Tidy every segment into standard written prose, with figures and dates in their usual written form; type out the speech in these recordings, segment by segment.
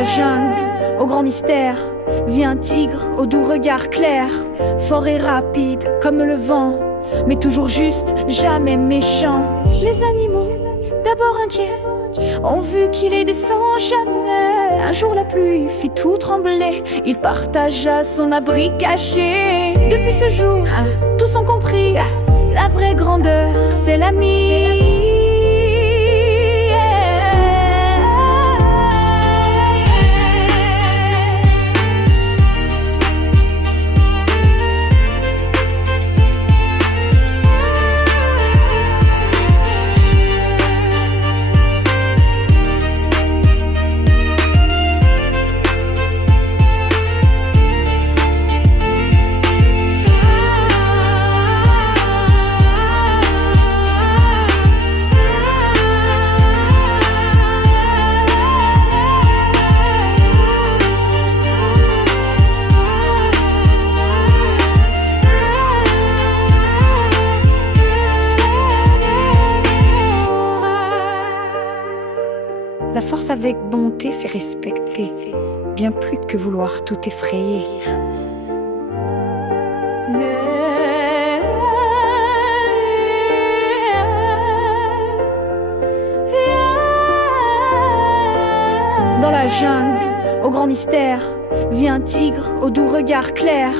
la jungle, au grand mystère, vit un tigre au doux regard clair, fort et rapide comme le vent, mais toujours juste, jamais méchant. Les animaux, d'abord inquiets, ont vu qu'il est descend jamais. Un jour la pluie fit tout trembler, il partagea son abri caché. Depuis ce jour, tous ont compris, la vraie grandeur, c'est l'ami. La force avec bonté fait respecter, bien plus que vouloir tout effrayer. Dans la jungle, au grand mystère, vit un tigre au doux regard clair,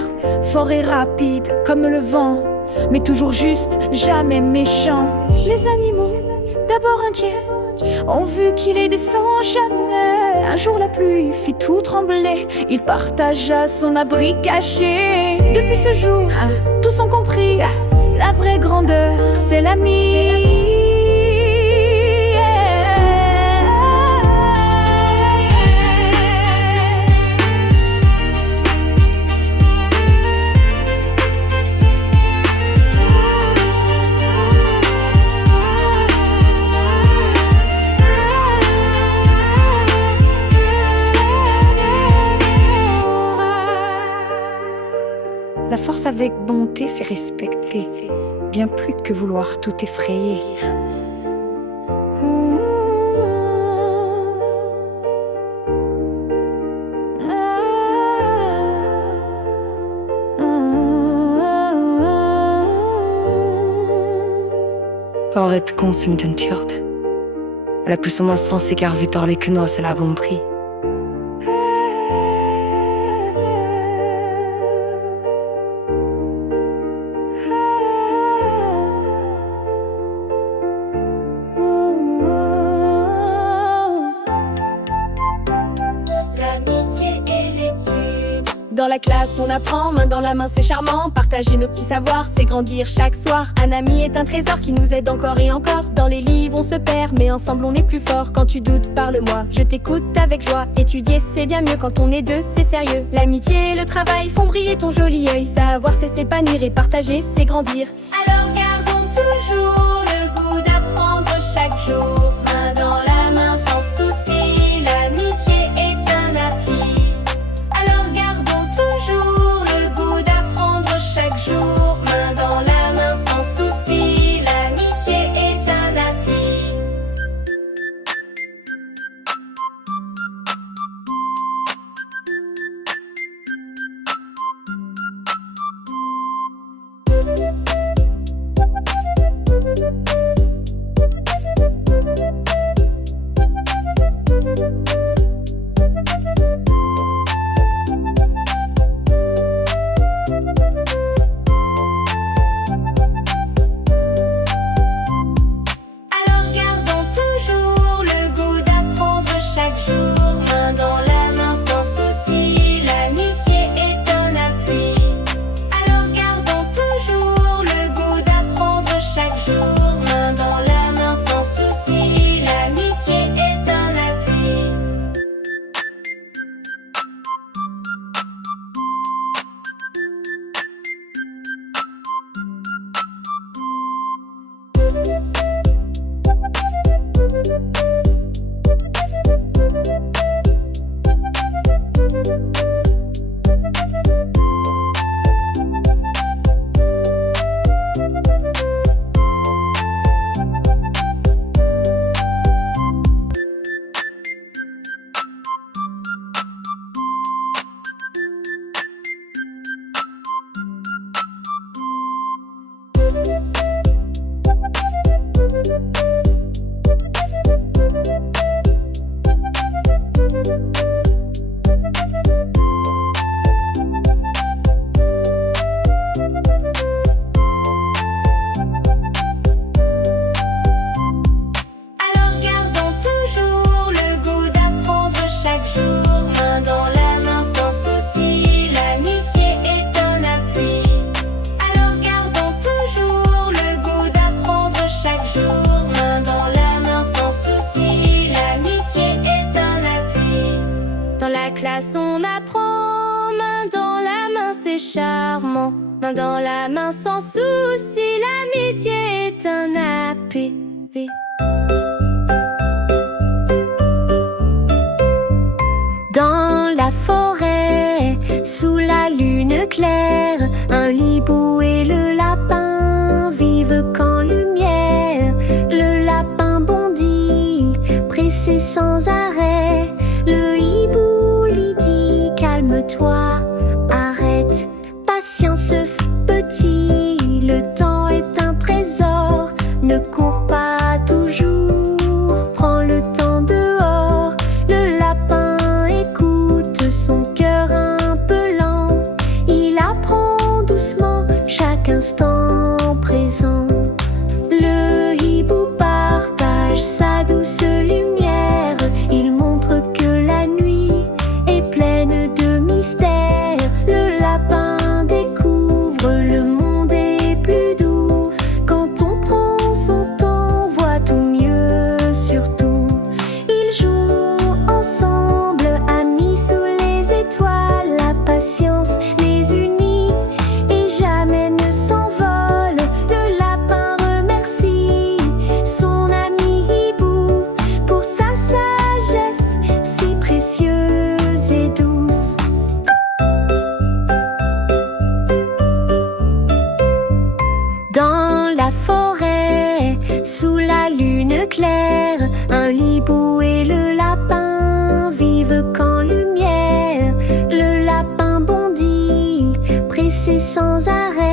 fort et rapide comme le vent, mais toujours juste, jamais méchant. Les animaux, d'abord inquiets, ont vu qu'il est descend jamais. Un jour la pluie fit tout trembler, il partagea son abri caché. Depuis ce jour, tous ont compris, la vraie grandeur, c'est l'ami. La force avec bonté fait respecter, bien plus que vouloir tout effrayer. Året kom som den kjørte. Eller plutselig man strand sikkert vidt alle kunne se la gompri. L'amitié et l'étude. Dans la classe on apprend, main dans la main c'est charmant. Partager nos petits savoirs, c'est grandir chaque soir. Un ami est un trésor qui nous aide encore et encore. Dans les livres on se perd, mais ensemble on est plus fort. Quand tu doutes, parle-moi, je t'écoute avec joie. Étudier c'est bien mieux quand on est deux, c'est sérieux. L'amitié et le travail font briller ton joli œil. Savoir c'est s'épanouir et partager c'est grandir. Alors gardons toujours le goût d'apprendre chaque jour. Main dans la main sans souci, l'amitié est un appui. Alors gardons toujours le goût d'apprendre chaque jour. Main dans la main sans souci, l'amitié est un appui. charmant, main dans la main sans souci, l'amitié est un APV. Dans la forêt, sous la lune claire, un hibou et le lapin vivent qu'en lumière. Le lapin bondit, pressé sans arrêt. Le hibou lui dit: calme-toi, arrête, patience petit, le temps est un trésor, ne cours pas toujours, prends le temps dehors. Le lapin écoute son cœur un peu lent, il apprend doucement chaque instant présent. Le hibou partage sa douce lumière, il montre que la nuit est pleine de mystères. Le lapin découvre le monde est plus doux, quand on prend son temps, voit tout mieux surtout. Ils jouent ensemble, amis sous les étoiles, la patience les unit et jamais ne s'envole. Le lapin remercie son ami hibou pour sa sagesse si précieuse et douce. Dans la forêt, sous la lune claire, un hibou et le lapin vivent qu'en lumière. Le lapin bondit, pressé sans arrêt.